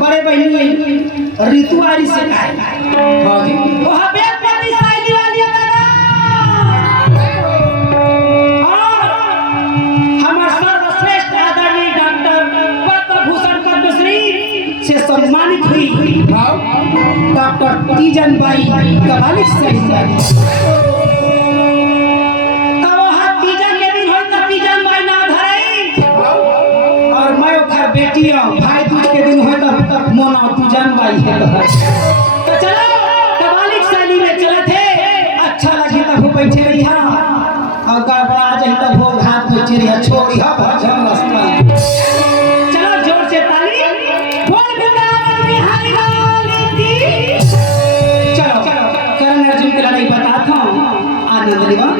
बड़े बहनी ऋतु आरी से का हां जी वो बेद पति साइली वाली दादा और हमार सर्वश्रेष्ठ आदरणीय डॉक्टर पद्मभूषण पद्मश्री से सम्मानित हुई डॉक्टर तीजन बाई कवालिक सही बेटियों भाई दूज के दिन होता तब मोना पूजन बाई है तो चलो कवालिक शैली में चले थे अच्छा लगे तब बैठे रहिया और गड़बड़ा जाए तब भोग हाथ में चिड़िया छोड़ी हा भजन स्थल चलो जोर से ताली बोल वृंदावन बिहारी वाली की चलो करण अर्जुन की लड़ाई बताता हूं आनंद लिवा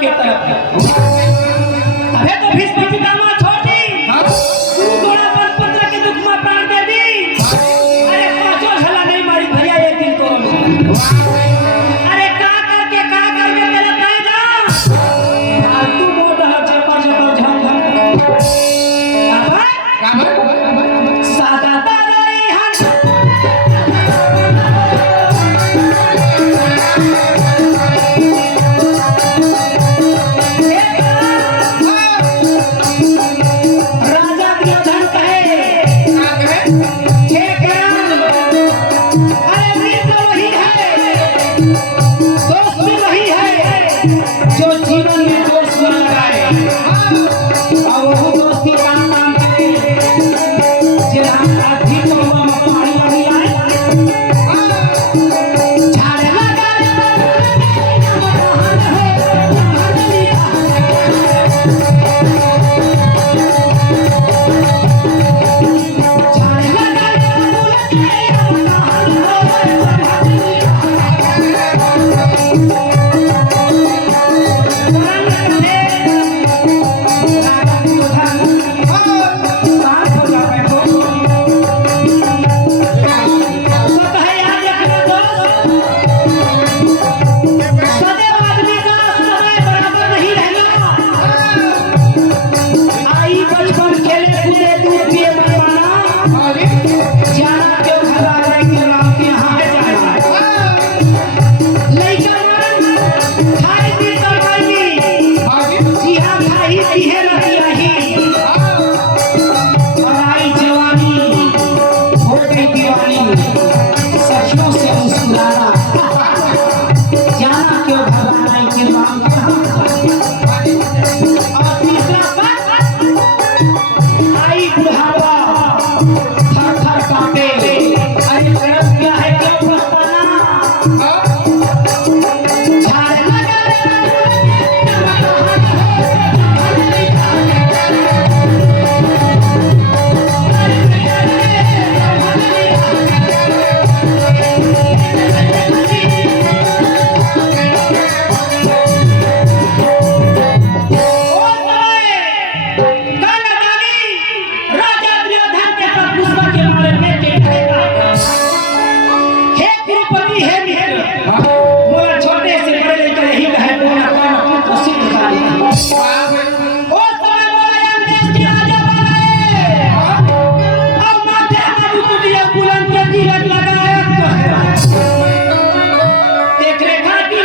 के तरफ अबे तो भीष्म पितामह छोड़ दी तू थोड़ा पद पुत्र के दुख में प्राण दे दी अरे पांचों झला नहीं मारी भैया एक दिन को अरे का करके तेरे कह जा तू बोल रहा जपर जपर झम झम सादा ताराई हन समय मुलायम देश के राजा बनाए और माथे में मुकुटिया बुलंद के तिलक लगाया देख रेखा की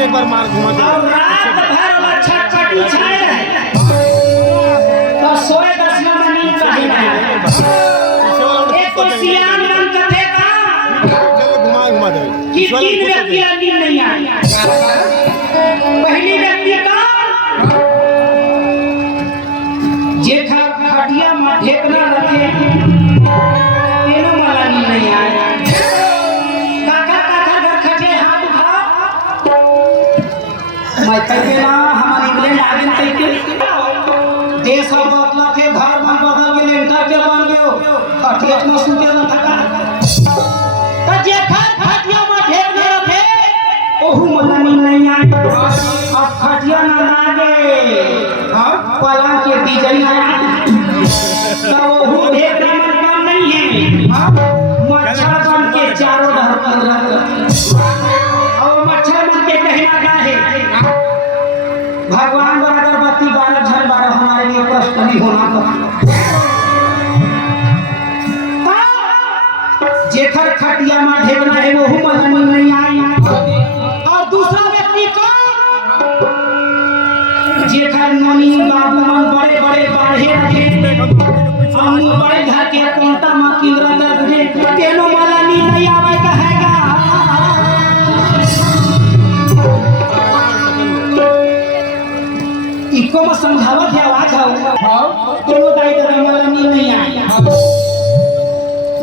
एक बार मार घुमा दे और रात भर अच्छा कटी छाए तो सोए 10 मिनट चाहिए एक तो सियान रंग कथे का घुमा दे कि 3 व्यक्ति नींद नहीं आई पहली व्यक्ति का जेठा खटिया में ढेकना रखे तीनों वाला नींद नहीं आए मैं कहते ना हमारे इंग्लैंड आगे कहते देश और बदला के घर में बदल के लेंटा के बन गयो खटिया में सुते न थका त जे घर खटिया में ढेर न रखे ओहू मलानी नहीं आए अब खटिया न लागे हां पलंग के डिजाइन आया तो ओहू ढेर मन काम नहीं है हां मच्छर बन के चारों धर कर और मच्छर बन के कहना का है भगवान बराबर बत्ती 12 झन 12 हमारे लिए कष्ट नहीं होना जेखर खटिया में ढेकना है वो मजमन नहीं आई और दूसरा व्यक्ति को जेखर ननी बाबू मन बड़े बड़े बाढ़े रखे हम बड़े घर के कोंटा में किंद्रा लगे तेनो वाला नहीं आवे कहेगा इको में समझावत है आवाज आओ दोनों दाई दादा वाला नींद नहीं आई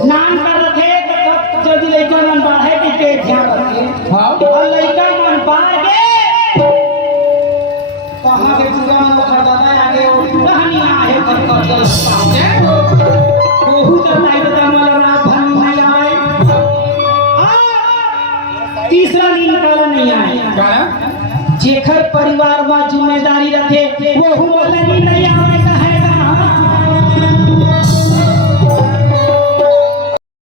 नाम कर रखे जल्दी लड़का मन बढ़े के ध्यान रखे और लड़का मन बढ़ के कहां के पूरा मन कर दादा आगे कहानी आए कर बहुत दाई दादा वाला रात भर नहीं आए तीसरा नींद निकाला नहीं आए जेखर परिवार में जिम्मेदारी रखे वो वाला